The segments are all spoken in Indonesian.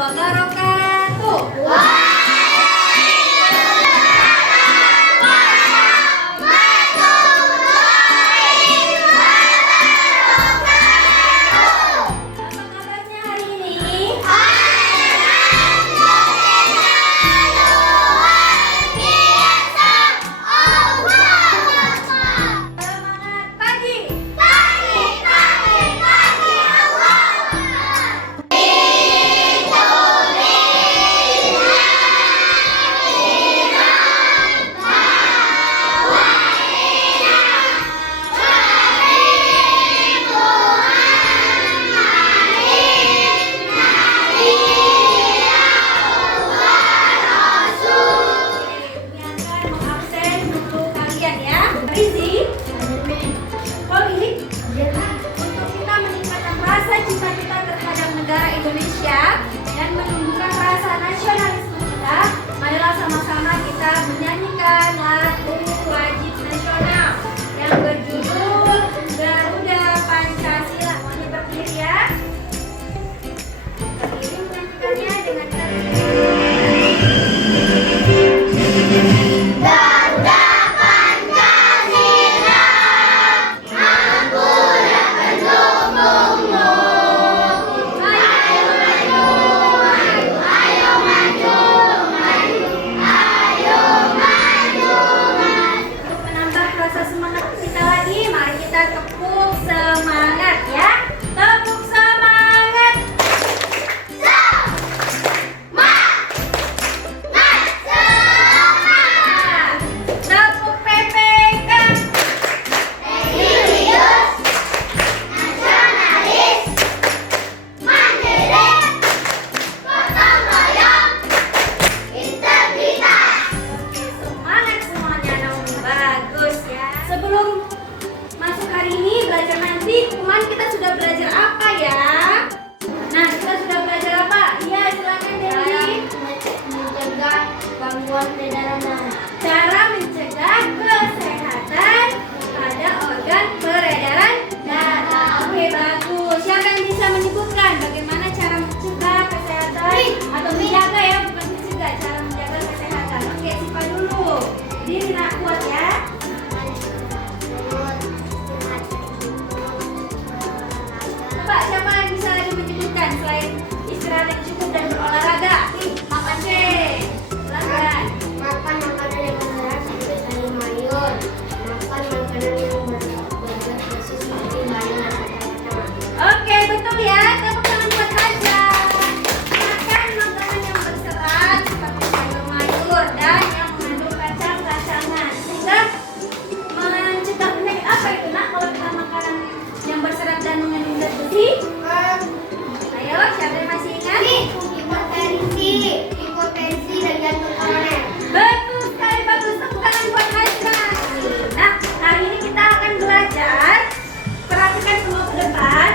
wabarakatuh. Indonesia dan menumbuhkan rasa nasionalisme kita, marilah sama-sama kita menyanyikan lagu wajib nasional yang berjudul Garuda Pancasila. Semuanya berdiri ya. Berdiri menyanyikannya dengan tepuk semangat ya. Tepuk semangat. Semangat. Tepuk PPK. Religius, nasionalis, mandiri, gotong royong, integritas. Oke, semangat semuanya, namun bagus ya. Sebelum masuk hari ini belajar nanti, kemarin kita sudah belajar apa ya? Nah, kita sudah belajar apa? Iya, silakan Dewi. Mencegah gangguan peredaran darah. Cara mencegah kesehatan pada organ peredaran darah. Oke, bagus. Siapa yang bisa menyebutkan bagaimana cara mencegah kesehatan atau menjaga ya, bukan mencegah, cara menjaga kesehatan? Oke, Sipa dulu. Diri nak kuat ya. Pak, siapa yang bisa lagi menyebutkan selain istirahat yang cukup dan berolahraga? Makan C. Silakan. Makan makanan yang berserat seperti sayur mayur. Makan makanan yang bergizi seperti bayam dan kacang-kacangan. Oke, betul ya. Tepuk tangan buat Raja. Makan makanan yang berserat seperti sayur mayur dan yang mengandung kacang-kacangan. Sehingga mencegah penyakit apa itu nak kalau kita makanan yang berserat dan mengandung zat besi? Ayo, siapa yang masih ingat? Hipotensi dan jantung koroner. Betul sekali, bagus. Tepuk tangan buat Raja. Nah, hari ini kita akan belajar. Perhatikan semua ke depan.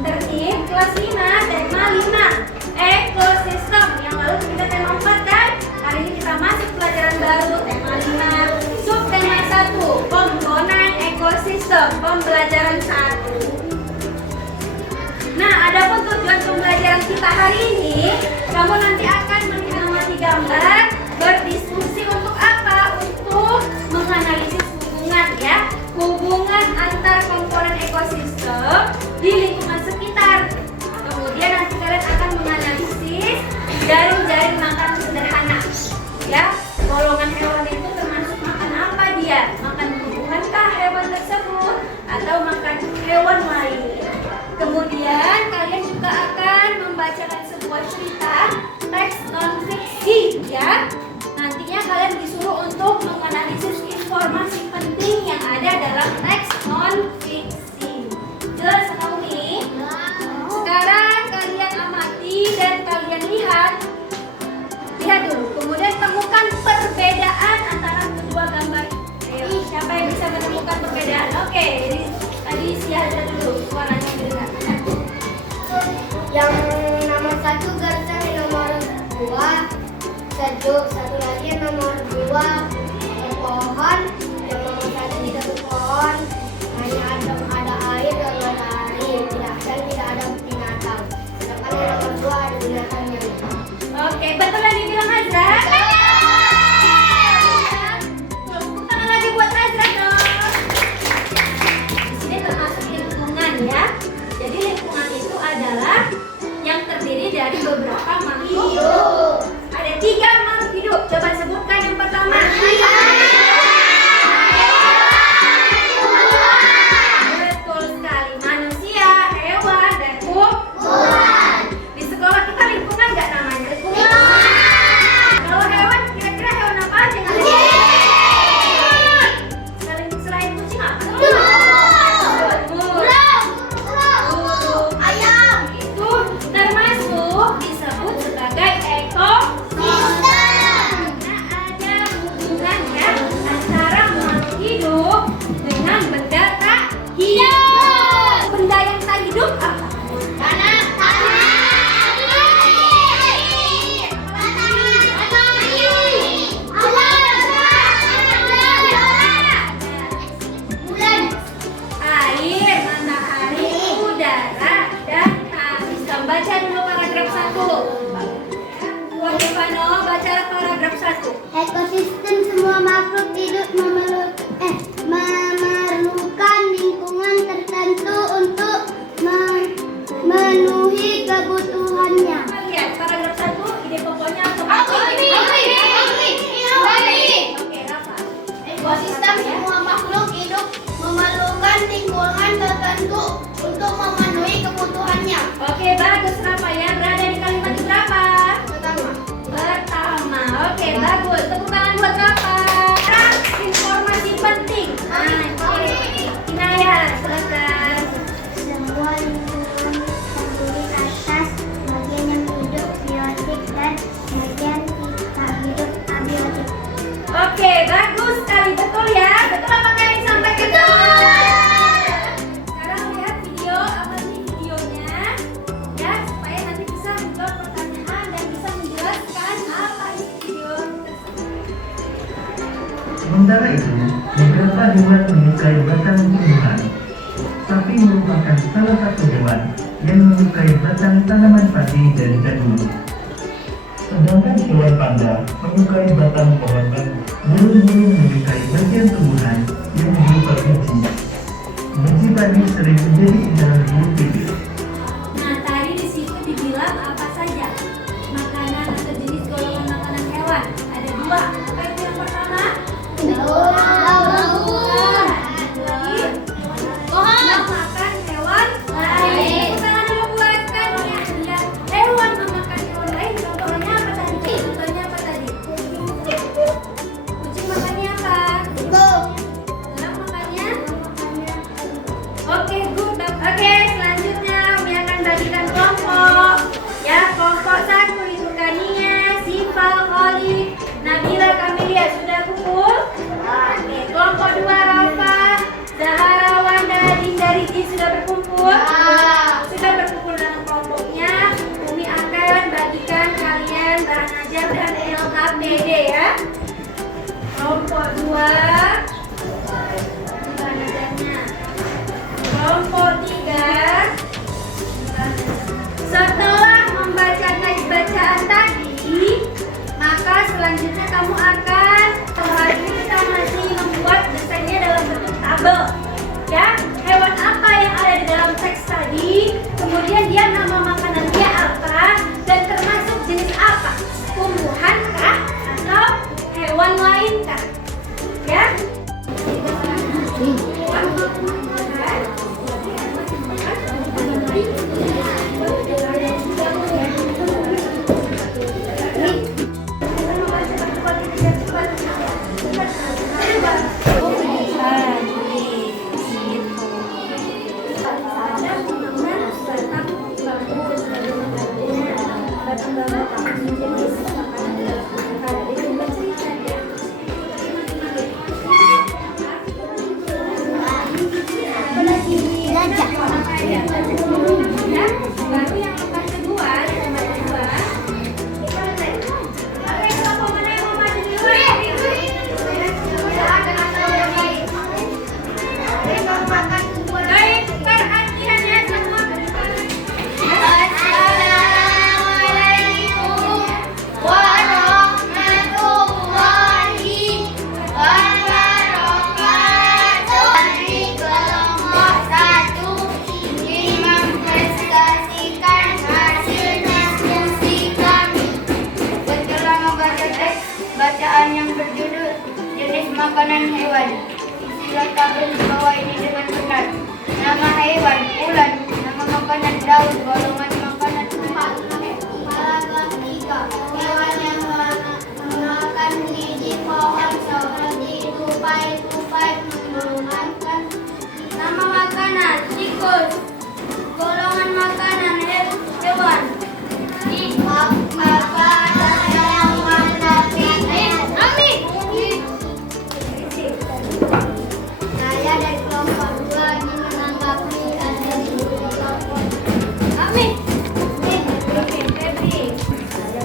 Tertib kelas 5, tema 5. Ekosistem. Yang lalu kita tema 4 kan? Hari ini kita masuk pelajaran baru, tema 5. Sub tema 1, komponen ekosistem. Pembelajaran 1. Nah, adapun tujuan pembelajaran kita hari ini, kamu nanti akan mengamati gambar, berdiskusi untuk apa? Untuk menganalisis hubungan ya, hubungan antar komponen ekosistem di lingkungan sekitar. Kemudian nanti kalian akan menganalisis jaring-jaring makan sederhana ya. Golongan hewan itu termasuk makan apa dia? Makan tumbuhankah hewan tersebut atau makan hewan lain? Kemudian kalian juga akan membacakan sebuah cerita teks non fiksi ya. Nantinya kalian disuruh untuk menganalisis informasi penting yang ada dalam teks non fiksi. Jelas Naomi? Sekarang kalian amati dan kalian lihat dulu. Kemudian temukan perbedaan antara kedua gambar. Ayo, siapa yang bisa menemukan perbedaan? Oke, ini tadi Siaza dulu suaranya dengar. Yang nomor 1 garisan yang nomor 2 sejuk, satu lagi yang nomor 2 pohon, yang nomor 1 tidak berpohon, hanya ada air dan matahari, tidak ada binatang. Sedangkan yang nomor 2 ada binatangnya. apa makhluk? Ada 3 makhluk hidup. Coba sebutkan yang pertama. Betul sekali. Manusia, hewan, dan tumbuhan. Di sekolah kita lingkungan nggak namanya? Kalau hewan, kira-kira hewan apa aja yang ada? Selain kucing apa? Itu termasuk disebut sebagai ekosistem. Karena ada hubungan ya antara makhluk hidup dengan benda tak hidup. Benda yang tak hidup apa? Air, matahari, udara, dan api. Baca dulu paragraf 1. Buat Devano, baca paragraf 1. Ekosistem semua makhluk hidup memerlukan lingkungan tertentu untuk memenuhi kebutuhannya. Lihat paragraf 1, ide pokoknya apa? Oke, Rafa. Ekosistem semua makhluk hidup memerlukan lingkungan tertentu untuk memenuhi kebutuhannya. Oke, bagus Rafa ya. Berada di kalimat berapa? Pertama. Oke, bagus. Tepuk tangan buat Rafa. Sekarang informasi penting. Inaya, silakan. Semua lingkungan terdiri atas bagian yang hidup biotik dan bagian tidak hidup abiotik. Oke, bagus sekali. Betul ya? Betul apa kalian sampaikan? Sekarang lihat video, amati videonya ya, supaya nanti bisa menjawab pertanyaan dan bisa menjelaskan apa isi video tersebut. Sementara itu, beberapa hewan menyukai batang tumbuhan. Sapi merupakan salah satu hewan yang menyukai batang tanaman padi dan jagung. Sedangkan hewan panda menyukai batang pohon bambu. Burung-burung menyukai bagian tumbuhan yang berupa biji. Biji padi sering menjadi incaran burung pipit. Nah, tadi di situ dibilang apa saja makanan atau jenis golongan makanan hewan. Ada 2. Apa itu yang pertama? Lagi? Memakan hewan lain. Tangan dulu buat Kania. Lihat, hewan memakan hewan lain. Contohnya apa tadi? Contohnya apa tadi? Kucing makannya apa? Orang makannya? Oke, good. Oke, selanjutnya Umi akan bagikan kelompok. Ya, kelompok 1 itu Kania, Siva, Khalid, Nabila, Kamilia sudah kumpul. Oke, kelompok 2 Rafa, Zahara, Wanda, Dinda, Riji sudah berkumpul. Sudah berkumpul dalam kelompoknya. Umi akan bagikan kalian bahan ajar dan LKPD ya. Kelompok 2 bahan ajarnya. Kelompok 3 setelah membaca teks bacaan tadi, maka selanjutnya kamu akan hari ini kita masih membuat desainnya dalam bentuk tabel. Ya, hewan apa yang ada di dalam teks tadi, kemudian dia nama makanan dia apa, dan termasuk jenis apa, tumbuhan kah atau hewan lain kah? Ya. Baru yang lepas kedua, kelompok mana yang mau maju duluan? Baik, perhatian ya semua. Assalamualaikum makanan hewan. Isilah tabel di bawah ini dengan benar. Nama hewan, ulat. Nama makanan daun, golongan makanan tempat. Paragraf 3. Hewan yang memakan biji pohon seperti tupai-tupai memakan. Nama makanan, tikus. Golongan makanan hewan. Makanan yang mana Amin. Saya dari kelompok 2 ingin menanggapi ada di kelompok. Amin. Oke, Febri.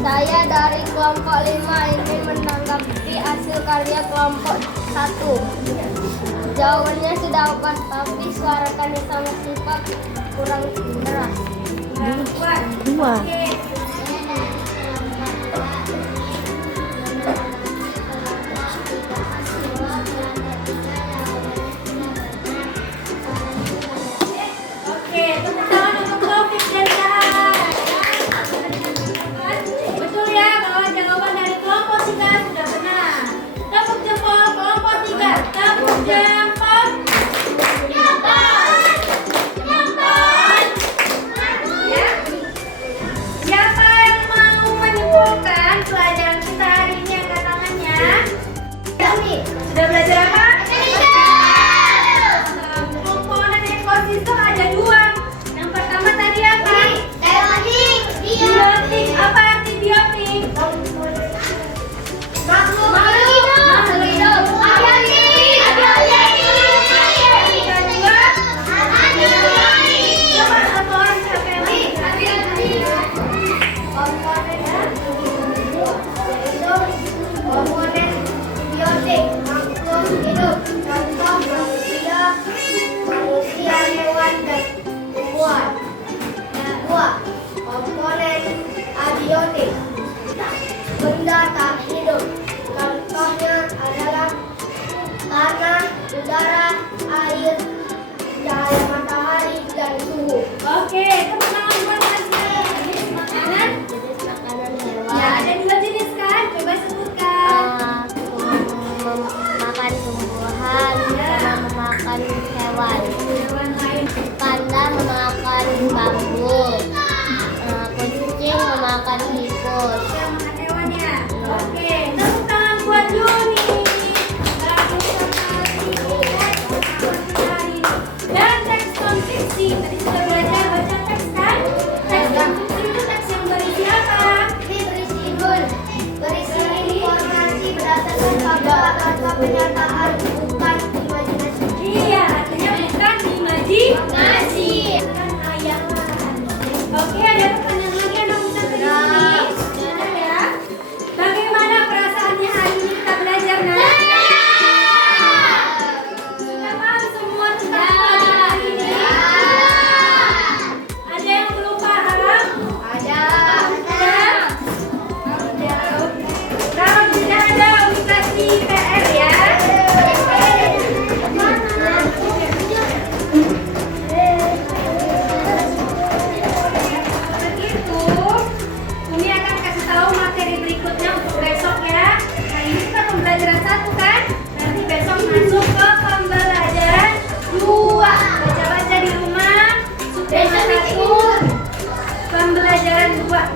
Saya dari kelompok 5 ingin menanggapi hasil karya kelompok 1. Jawabannya sudah dapat, tapi suara kami sama sifat kurang keras. Dua. Oke. Oke, tepuk tangan untuk Taufik dan Zahar. Betul ya, bahwa jawaban dari kelompok 3 sudah benar. Tepuk jempol kelompok 3. Tepuk jempol. Ya. Siapa yang mau menyimpulkan pelajaran kita hari ini, angkat tangannya? Sudah belajar apa? Komponen ekosistem ada 2. Yang pertama tadi apa? Biotik. Apa arti biotik? Makhluk hidup. Coba satu orang siapa yang Komponen biotik, makhluk hidup, contoh manusia, hewan, dan tumbuhan. 2. Komponen abiotik, benda tak hidup, contohnya adalah tanah, udara, air, cahaya matahari, dan suhu. Oke, tepuk tangan buat Nazia. Jenis makanan? Jenis makanan Ya, ada 2 jenis kan? Coba sebutkan. Makan tumbuhan sama memakan hewan. Hewan lain. Panda memakan bambu. Kucing memakan tikus. Yang makan hewan ya. Oke, tepuk tangan buat Yuni. Bagus sekali. Dan teks konfiksi. Tadi sudah belajar baca teks kan? Teks konfiksi itu teks yang berisi apa? Berisi informasi berdasarkan fakta atau pernyataan, bukan imajinasi. Iya, artinya bukan imajinasi. Bukan hayalan. Oke, ada pertanyaan lagi yang mau kita beri? Sudah ya. Bagaimana perasaannya hari ini kita belajar, Nak? Sudah paham semua tentang pelajaran hari ini? Ada yang belum paham? Ada. Kalau tidak ada, Umi kasih PR ya. Begitu, Umi akan kasih tahu materi berikutnya untuk besok ya. Hari ini kita pembelajaran 1 kan? Nanti besok masuk ke pembelajaran 2. Baca-baca di rumah. Subtema 1, pembelajaran 2.